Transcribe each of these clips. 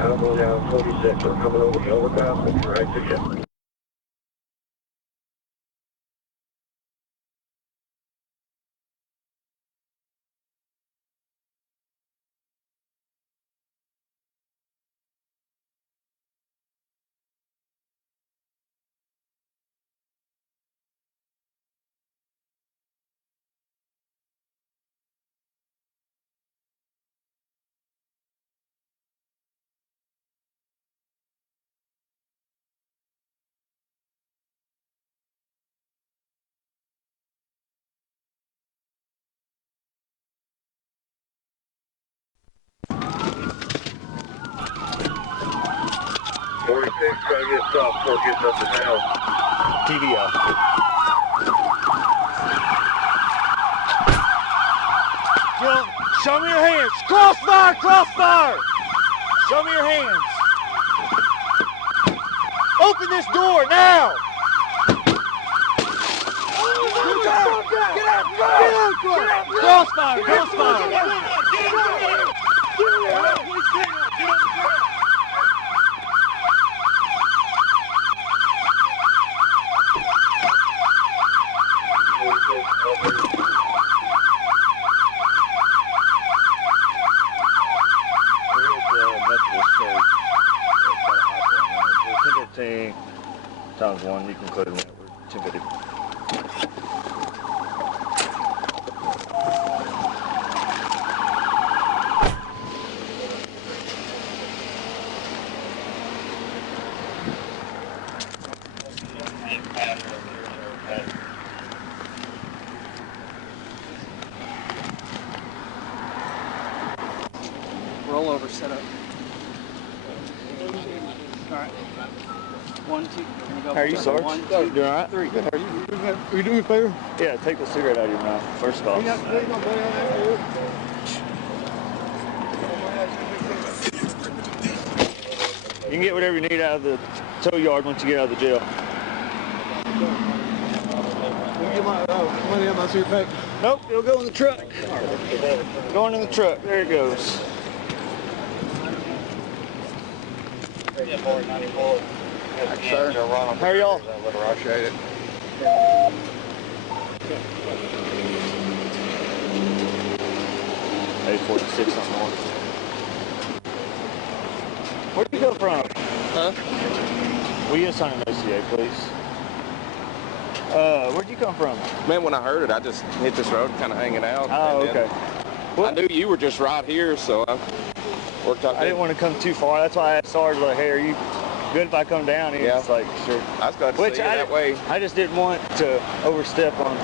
Animal down 46, we're coming over the overpass and right to you. Trying to get stopped before it gets up to town. TDO. Show me your hands. Crossfire! Crossfire! Show me your hands. Open this door now! Get out! Get out! Crossfire! Crossfire! Get out! Times 1, you can clear the network. 1050. Rollover setup. All right. 1, 2. How are you, Sarge? 1, 2, doing all right? 3. Good. How are you? Are you doing me a favor? Yeah, take the cigarette out of your mouth. First off. You can get whatever you need out of the tow yard once you get out of the jail. Get my money out of my suit pack. Nope, it'll go in the truck. Going in the truck. There it goes. Sir, how are y'all? Appreciate it. A46 on north. Where'd you go from? Huh? Will you assign an OCA, please? Where'd you come from? Man, when I heard it, I just hit this road kind of hanging out. Oh, okay. Well, I knew you were just right here, so I worked out. I didn't want to come too far. That's why I asked Sarge, like, hey, are you good if I come down here? Yeah. It's like, sure. I was glad to see you that way. I just didn't want to overstep on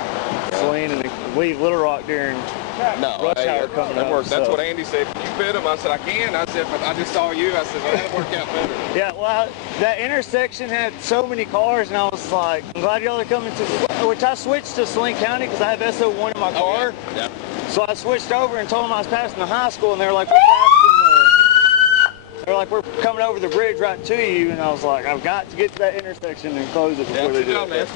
Saline and leave Little Rock during rush hour coming up. That's what Andy said. Can you fit him? I said, I can. I said, but I just saw you. I said, well, that'll work out better. Yeah, well, that intersection had so many cars, and I was like, I'm glad y'all are coming to, which I switched to Saline County because I have SO1 in my car. Yeah. So I switched over and told them I was passing the high school, and they were like, we're coming over the bridge right to you, and I was like, I've got to get to that intersection and close it before they do it. Man.